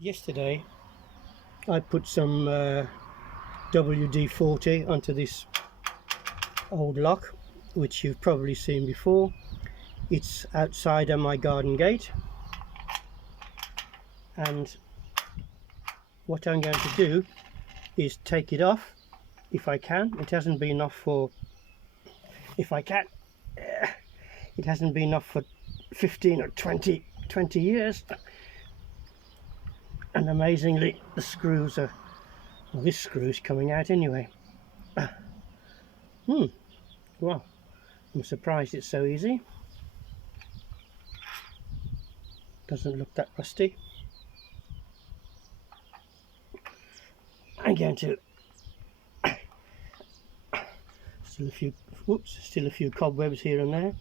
Yesterday I put some WD-40 onto this old lock, which you've probably seen before. It's outside of my garden gate, and what I'm going to do is take it off if I can. It hasn't been off for, if I can, it hasn't been off for 15 or 20 years, and amazingly the screws are, well, this screw's coming out anyway. Well, I'm surprised it's so easy. Doesn't look that rusty. I'm going to still a few cobwebs here and there.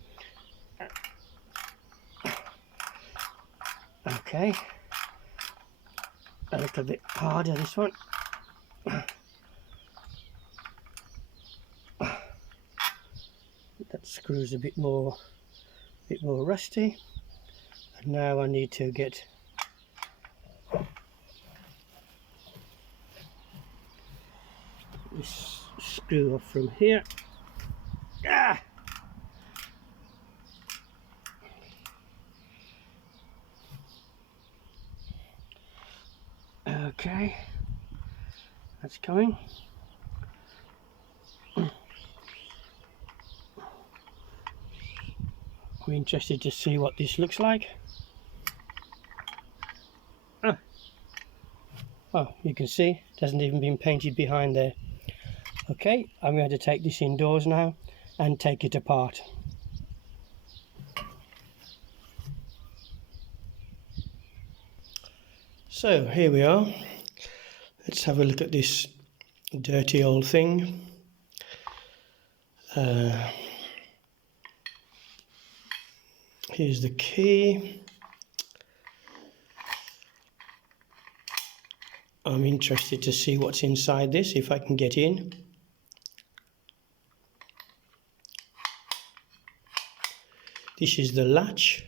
Okay, a little bit harder this one. That screw's a bit more rusty, and now I need to get this screw off from here. Okay, that's coming. I'm interested to see what this looks like. Oh, you can see it hasn't even been painted behind there. Okay, I'm going to take this indoors now and take it apart. So here we are. Let's have a look at this dirty old thing. Here's the key. I'm interested to see what's inside this, if I can get in. This is the latch,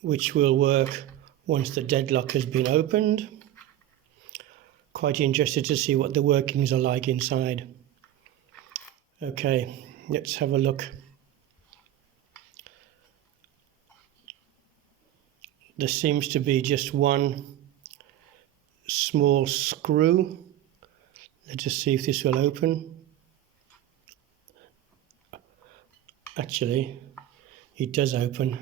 which will work once the deadlock has been opened. Quite interested to see what the workings are like inside. Okay, let's have a look. There seems to be just one small screw. Let's just see if this will open. Actually, it does open,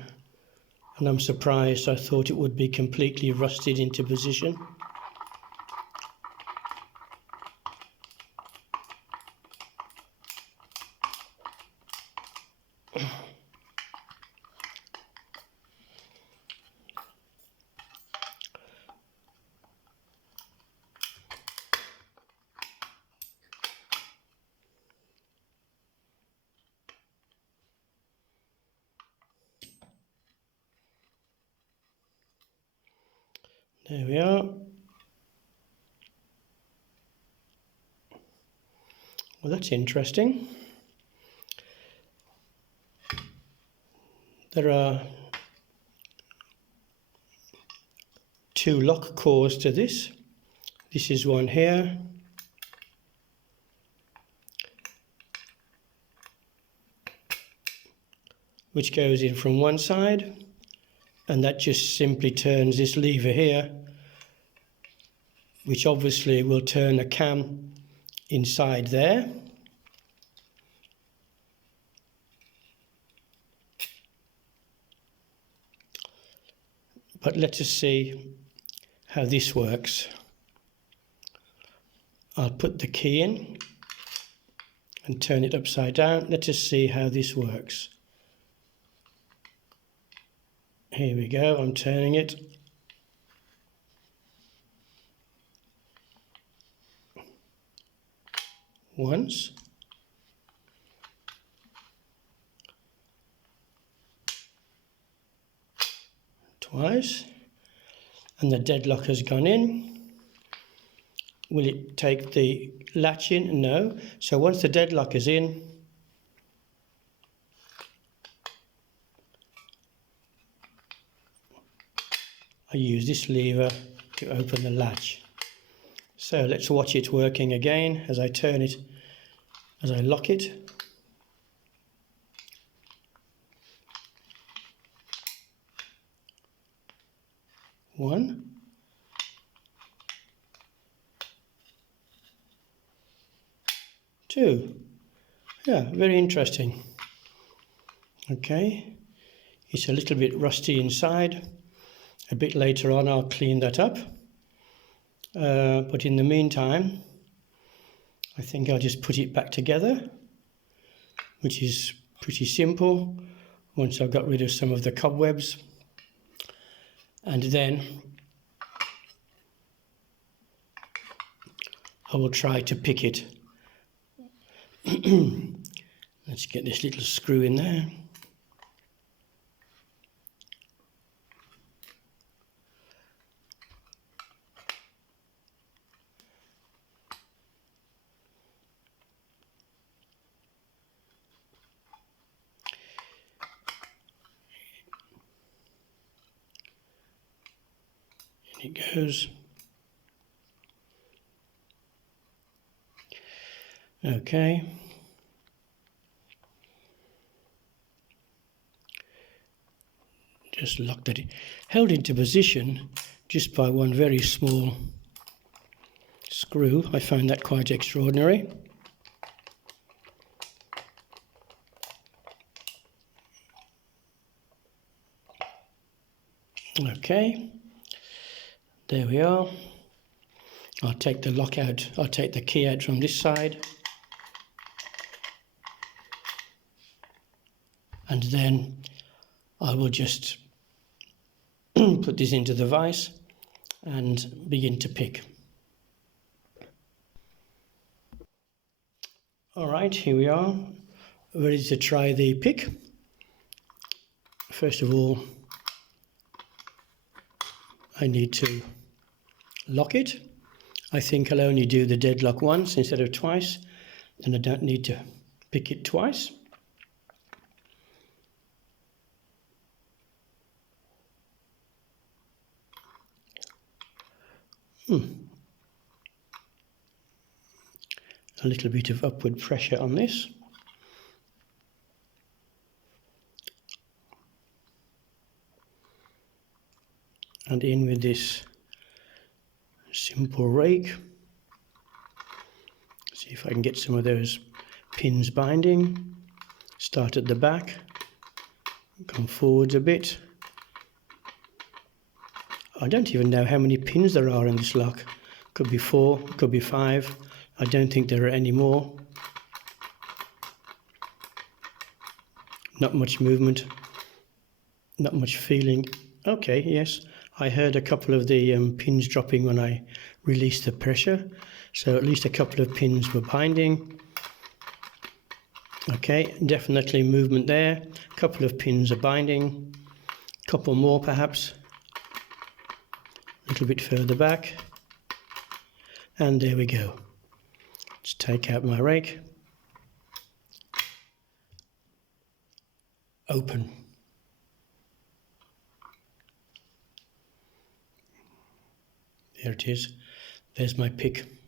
and I'm surprised. I thought it would be completely rusted into position. There we are. Well, that's interesting. There are two lock cores to this. This is one here. Which goes in from one side, and that just simply turns this lever here, which obviously will turn a cam inside there. But let us see how this works. I'll put the key in and turn it upside down. Let us see how this works. Here we go, I'm turning it. Once. Twice. And the deadlock has gone in. Will it take the latch in? No. So once the deadlock is in, I use this lever to open the latch. So let's watch it working again as I turn it, as I lock it. One. Two. Yeah, very interesting. Okay, it's a little bit rusty inside. A bit later on I'll clean that up. But in the meantime, I think I'll just put it back together, which is pretty simple once I've got rid of some of the cobwebs. And then I will try to pick it. Let's get this little screw in there. In it goes. Okay. Just locked it, held into position just by one very small screw. I find that quite extraordinary. Okay, there we are. I'll take the lock out, I'll take the key out from this side. And then I will just put this into the vise and begin to pick. All right, here we are, ready to try the pick. First of all, I need to lock it. I think I'll only do the deadlock once instead of twice, and I don't need to pick it twice. A little bit of upward pressure on this. And in with this simple rake. See if I can get some of those pins binding. Start at the back, come forwards a bit. I don't even know how many pins there are in this lock. Could be 4, could be 5. I don't think there are any more. Not much movement, not much feeling. Okay, yes, I heard a couple of the pins dropping when I released the pressure. So at least a couple of pins were binding. Okay, definitely movement there. A couple of pins are binding. A couple more perhaps. A little bit further back. And there we go. Let's take out my rake. Open. There it is. There's my pick.